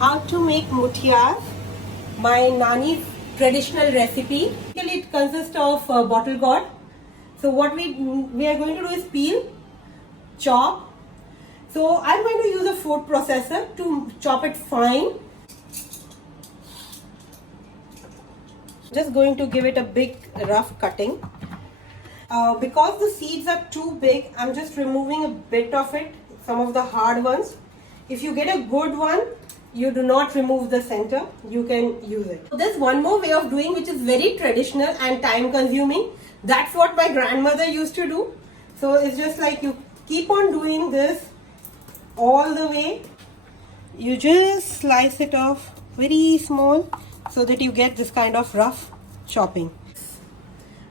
How to make muthias, my nani's traditional recipe. It consists of bottle gourd. So what we are going to do is peel, chop. So I'm going to use a food processor to chop it fine. Just going to give it a big rough cutting. Because the seeds are too big, I'm just removing a bit of it, some of the hard ones. If you get a good one, you do not remove the center, you can use it. So there's one more way of doing which is very traditional and time consuming. That's what my grandmother used to do. So it's just like you keep on doing this all the way. You just slice it off very small so that you get this kind of rough chopping.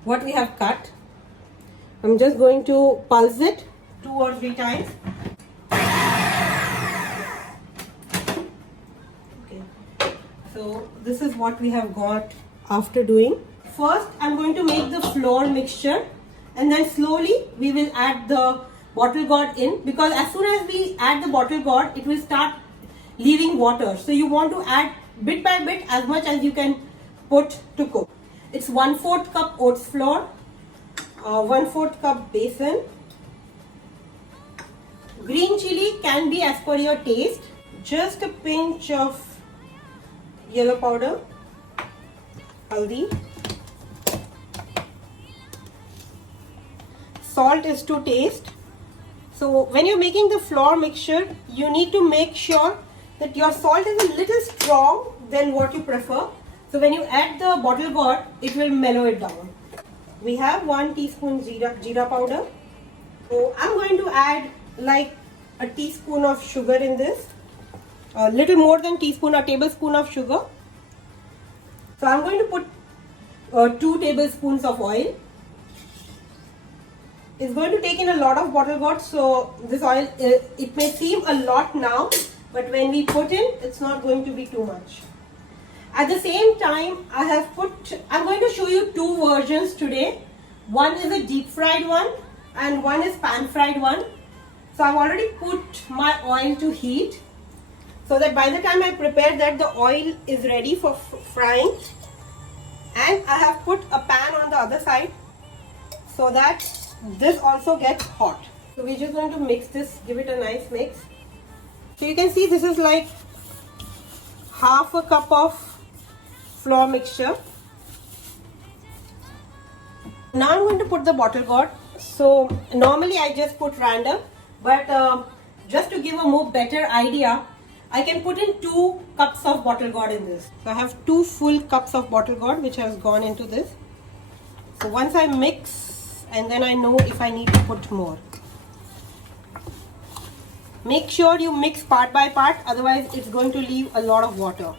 What we have cut, I'm just going to pulse it 2 or 3 times. So this is what we have got after doing. First I'm going to make the flour mixture and then slowly we will add the bottle gourd in, because as soon as we add the bottle gourd it will start leaving water. So you want to add bit by bit as much as you can put to cook. It's 1/4 cup oats flour, 1/4 cup besan. Green chili can be as per your taste. Just a pinch of yellow powder, haldi. Salt is to taste. So when you're making the flour mixture, you need to make sure that your salt is a little strong than what you prefer. So when you add the bottle gourd, it will mellow it down. We have 1 teaspoon jeera powder. So I'm going to add like a teaspoon of sugar in this. A little more than teaspoon or tablespoon of sugar. So I'm going to put 2 tablespoons of oil. It's going to take in a lot of bottle gourd, so this oil, it may seem a lot now, but when we put in, it's not going to be too much. At the same time, I'm going to show you 2 versions today. One is a deep fried one and one is pan fried one. So I've already put my oil to heat, so that by the time I prepare that, the oil is ready for frying. And I have put a pan on the other side so that this also gets hot. So we're just going to mix this, give it a nice mix. So you can see this is like half a cup of flour mixture. Now I'm going to put the bottle gourd. So normally I just put random, but just to give a more better idea, I can put in 2 cups of bottle gourd in this. So I have 2 full cups of bottle gourd which has gone into this. So once I mix, and then I know if I need to put more. Make sure you mix part by part, otherwise it's going to leave a lot of water.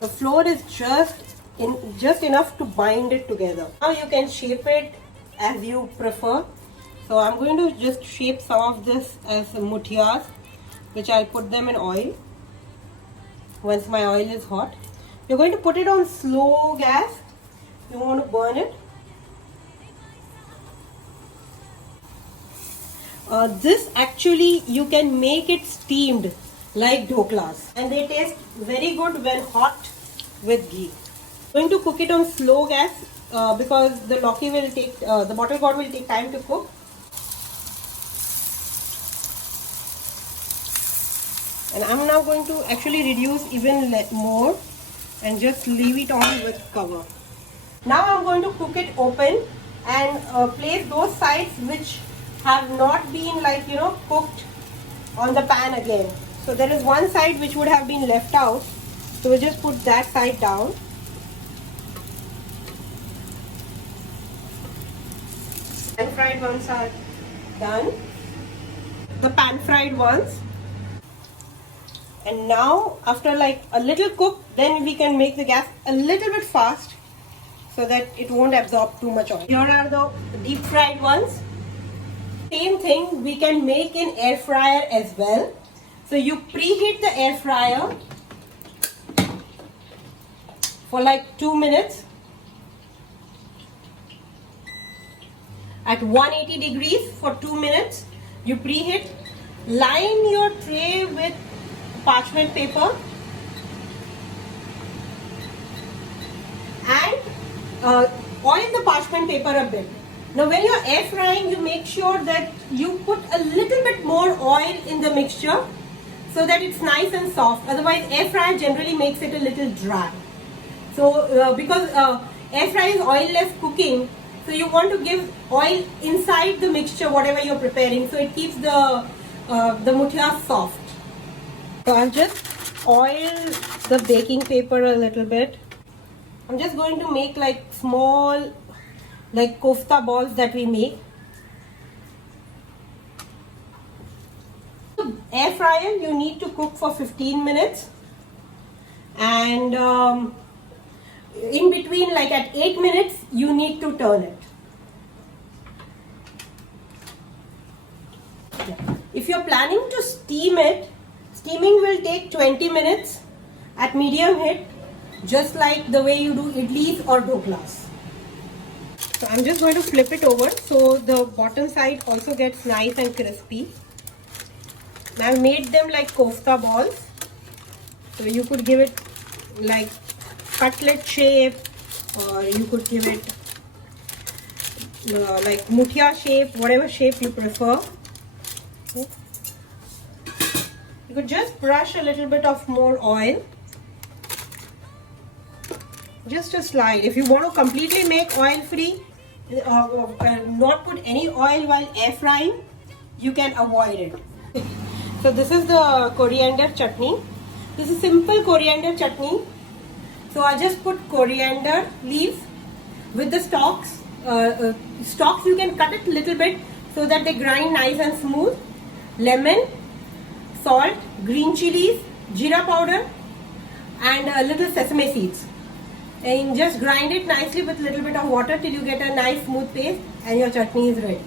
The flour is just enough to bind it together. Now you can shape it as you prefer. So I'm going to just shape some of this as muthias, which I'll put them in oil. Once my oil is hot, you're going to put it on slow gas. You want to burn it. This actually you can make it steamed like dhoklas, and they taste very good when hot with ghee. I'm going to cook it on slow gas because the Loki will take, the bottle gourd will take time to cook. And I'm now going to actually reduce even more and just leave it on with cover. Now I'm going to cook it open and place those sides which have not been cooked on the pan again. So there is one side which would have been left out. So we'll just put that side down. Pan fried ones are done. The pan fried ones. And now after like a little cook, then we can make the gas a little bit fast so that it won't absorb too much oil. Here are the deep fried ones. Same thing we can make in air fryer as well. So you preheat the air fryer for like 2 minutes at 180 degrees for 2 minutes. You preheat. Line your tray with parchment paper and oil the parchment paper a bit. Now when you're air frying, you make sure that you put a little bit more oil in the mixture so that it's nice and soft. Otherwise air fryer generally makes it a little dry. So because air fry is oilless cooking, so you want to give oil inside the mixture whatever you're preparing, so it keeps the muthia soft. So I'll just oil the baking paper a little bit. I'm just going to make like small, like kofta balls that we make. Air fryer you need to cook for 15 minutes, and in between, like at 8 minutes, you need to turn it. If you're planning to steam it, steaming will take 20 minutes at medium heat, just like the way you do idlis or doklas. So I'm just going to flip it over so the bottom side also gets nice and crispy. I've made them like kofta balls. So you could give it like cutlet shape, or you could give it like muthia shape, whatever shape you prefer. Okay. You could just brush a little bit of more oil, just a slide. If you want to completely make oil free, not put any oil while air frying, you can avoid it. So this is the coriander chutney. This is simple coriander chutney. So I just put coriander leaves with the stalks. Stalks you can cut it a little bit so that they grind nice and smooth. Lemon, salt, green chilies, jeera powder, and a little sesame seeds. And just grind it nicely with a little bit of water till you get a nice smooth paste, and your chutney is ready.